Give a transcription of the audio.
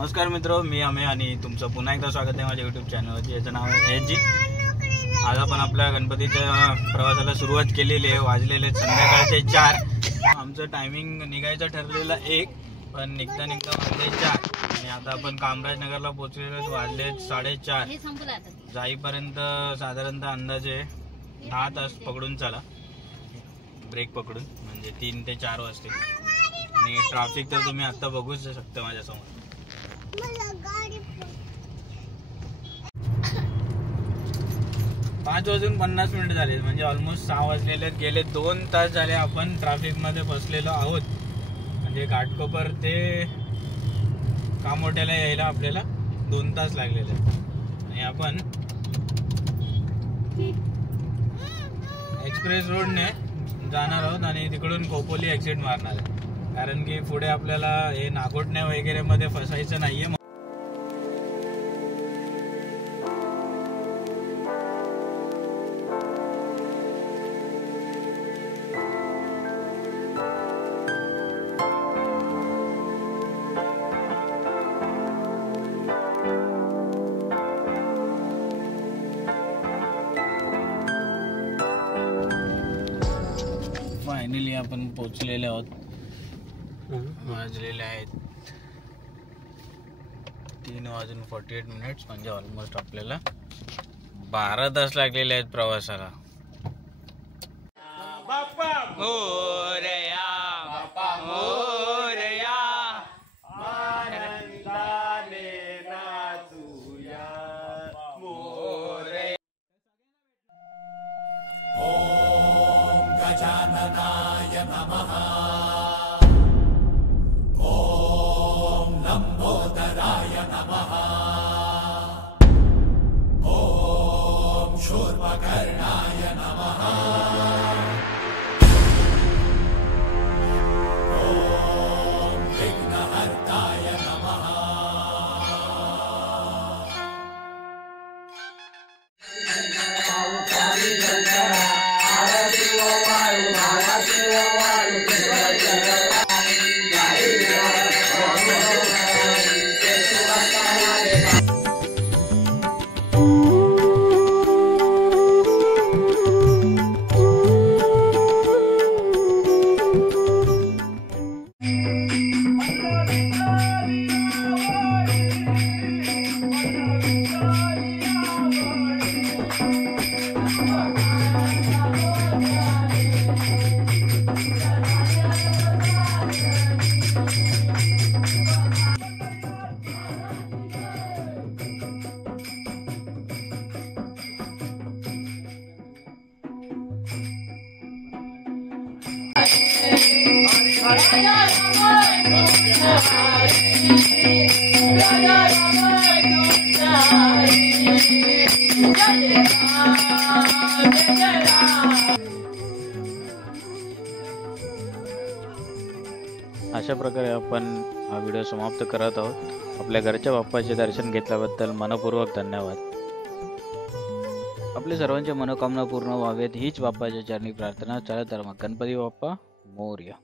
नमस्कार मित्रो, मी अमे आणि तुमचं पुन्हा एकदा स्वागत आहे माझ्या यूट्यूब चॅनलवरती. याचं नाव आहे एजी. आज आपण आपल्या गणपतीच्या प्रवासाला सुरुवात केलेली आहे. वाजलेले संध्याकाळचे 4. आमचं टायमिंग निघायचं ठरलेलं 1, पण निघता वाजले 4 आणि आता आपण कामराजनगरला पोहोचलेलो. वाजले 4:30. जाईपर्यंत साधारणतः अंदाजे 10 तास पकडून चला, ब्रेक पकडून, म्हणजे 3 ते 4 वाजते. आणि ट्रॅफिक तर तुम्ही आता बघूच शकता माझ्यासमोर. 5:50 झाले, म्हणजे ऑलमोस्ट 6 वाजलेले. गेले 2 तास झाले आपण ट्रॅफिक मध्ये फसलेलो आहोत. म्हणजे घाटकोपर ते कामोठ्याला यायला आपल्याला 2 तास लागलेले आणि आपण एक्सप्रेस रोडने जाणार आहोत आणि तिकडून खोपोली एक्झिट मारणार आहे. कारण की पुढे आपल्याला हे नागोठण्या वगैरे मध्ये फसायचं नाहीये. फायनली आपण पोहोचलेले आहोत. वाजलेले आहेत 3:48, म्हणजे ऑलमोस्ट आपल्याला 12 तास लागलेले आहेत प्रवासाला. बाप्पा मोरया, बाप्पा मोरया, आनंदाने नाचूया मोरया. ओम गजाननाय नमः. लंबोदराय नमः. ओम शूर्पकर्णाय नमः. ओम विघ्नहर्ताय नमः. अशा प्रकारे आपण हा व्हिडिओ समाप्त करत आहोत. आपल्या घरच्या बाप्पाचे दर्शन घेतल्याबद्दल मनपूर्वक धन्यवाद. आपल्या सर्वांच्या मनोकामना पूर्ण व्हावेत हीच बाप्पाच्या चरणी प्रार्थना. चला तर मग, गणपती बाप्पा मोरया.